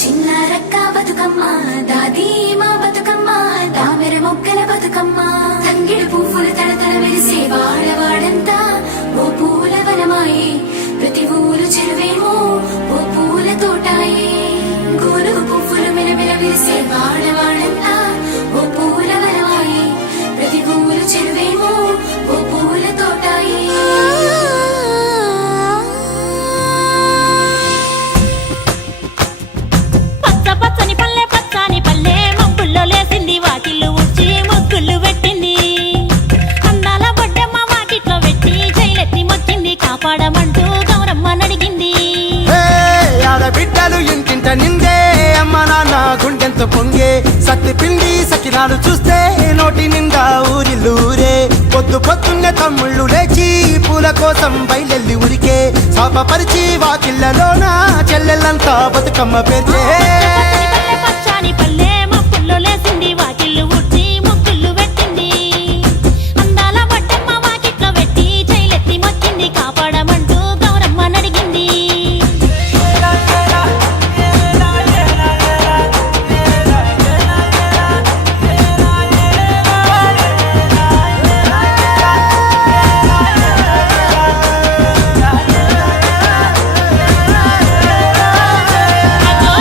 చిన్నారక్క బతుకమ్మ దాది మా బతుకమ్మ దామెర మొక్కల బతుకమ్మ తంగిడి పువ్వులు తడతడ మెరిసే వాడవాడంతా ఓ పూల వనమాయే ప్రతి ఊరు చెరువేమో ఓ పూల తోటాయే గోరుగు పువ్వులు మెలమెల మెరిసే వాడవాడంతా ఓ పూల వనమాయే ప్రతి ఊరు చెరువేమో ఓ పూల తోటాయే కాపాడమంటూ గౌరమ్మ నడిగింది. ఆడబిడ్డలు ఇంటింట నిందే అమ్మ నాన్న గుండెంత పొంగే సత్తి పిండి సకినాలు చూస్తే నోటి నిండా ఊరిల్లూరే పొద్దున్నే తమ్ముళ్ళు లేచి పూల కోసం బయలెల్లి ఉరికే శాపపరిచి వాకిళ్ళలోన చెల్లెళ్ళంతా బతుకమ్మ పేర్చే పచ్చాని పల్లె మప్పుల్లో లేసింది వాకిళ్ళు ఊడ్చి ముగ్గుళ్ళు పెట్టింది. అందాల బొడ్డమ్మ వాకిట్లో పెట్టి జైలెత్తి మొక్కింది కాపాడమంటూ గౌరమ్మ నడిగింది.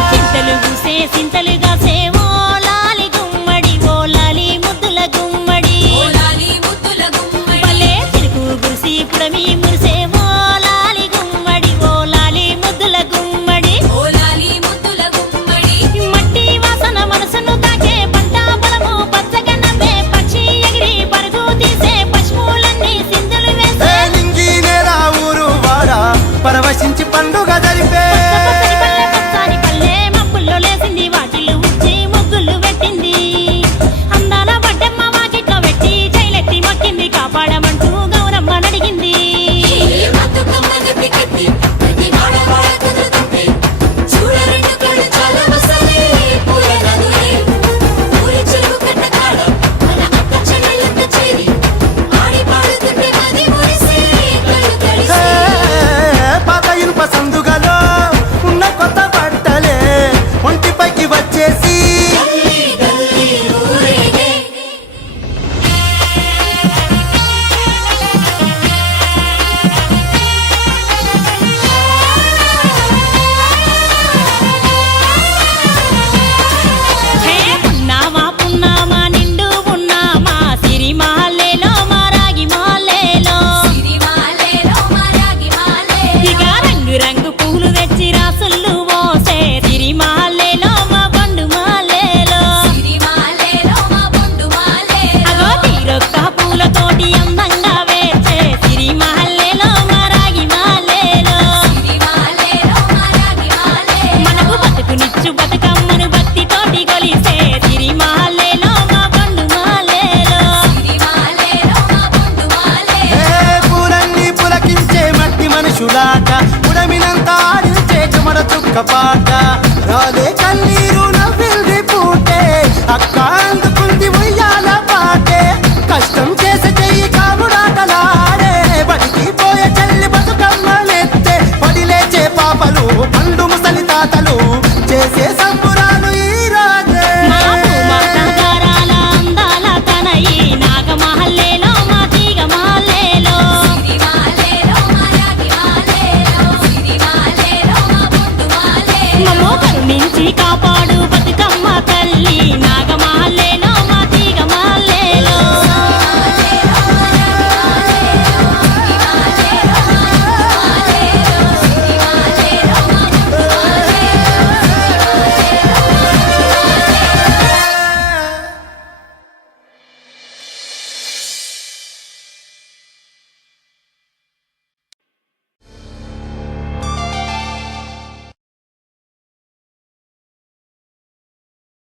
చింతలు పూసే సింతలుగా సేవో లాలి గుమ్మడి ఓ లాలి ముద్దుల గుమ్మడి భలే చిరుకు గురిసి పుడమి మురిసే ఓ లాలి గుమ్మడి ఓ లాలి ముద్దుల గుమ్మడి మట్టి వాసన మనసును తాకే పంట బలము పచ్చగా నవ్వే పక్షి ఎగిరి పరుగు తీసే పశువులన్నీ సింధులు వేసే నింగి నేల ఊరు వాడ పరవశించి పండుగ జరిపే పచ్చాని పల్లె మబ్బుల్లో లేసింది వాకిళ్ళు ఊడ్చి ముగ్గులు పెట్టింది. అందాల బొడ్డమ్మ వాకిట్లో పెట్టి జైలెత్తి మొక్కింది కాపాడమంటూ గౌరమ్మ నడిగింది. పాత ఇనుప సందుగలో ఉన్న కొత్త బట్టలే ఒంటిపైకి వచ్చేసి హే పున్నామా పున్నామా నిండు పున్నామా సిరిమాలేలో మా రాగి మాలేలో ఇక రంగు రంగు పూలు తెచ్చి రాసుళ్ళు పోసే సిరిమాలేలో మా బండు మాలేలో అగో తీరొక్క పూలతోటి అందంగా వేచే సిరిమాలేలో మా రాగి మాలేలో మనకు బతుకునిచ్చు బతుకమ్మను భక్తితోటి కొలిసే సిరిమాలేలో మా బండు మాలేలో పూలన్నీ పులకించే మట్టి మనుషులాట ఉడమినంత ఆడించే చెమడ చుక్క పాట రాలే కన్నీరు నవ్వింది పూటే అక్క అందుకుంది ఉయ్యాల పాటే కష్టం చేసే చెయ్యి కాముడాటలాడే బడికి పోయే చెల్లి బతుకమ్మలెత్తే పడి లేచే పాపలు పండు ముసలి తాతలు చేసే సంబురాలు ఈ రాజే మా భూమాతాగారాల అందాల తనయి నాగమహల్లేలో మా తీగ మహల్లేలో మమ్మో కరుణించి కాపాడు బతుక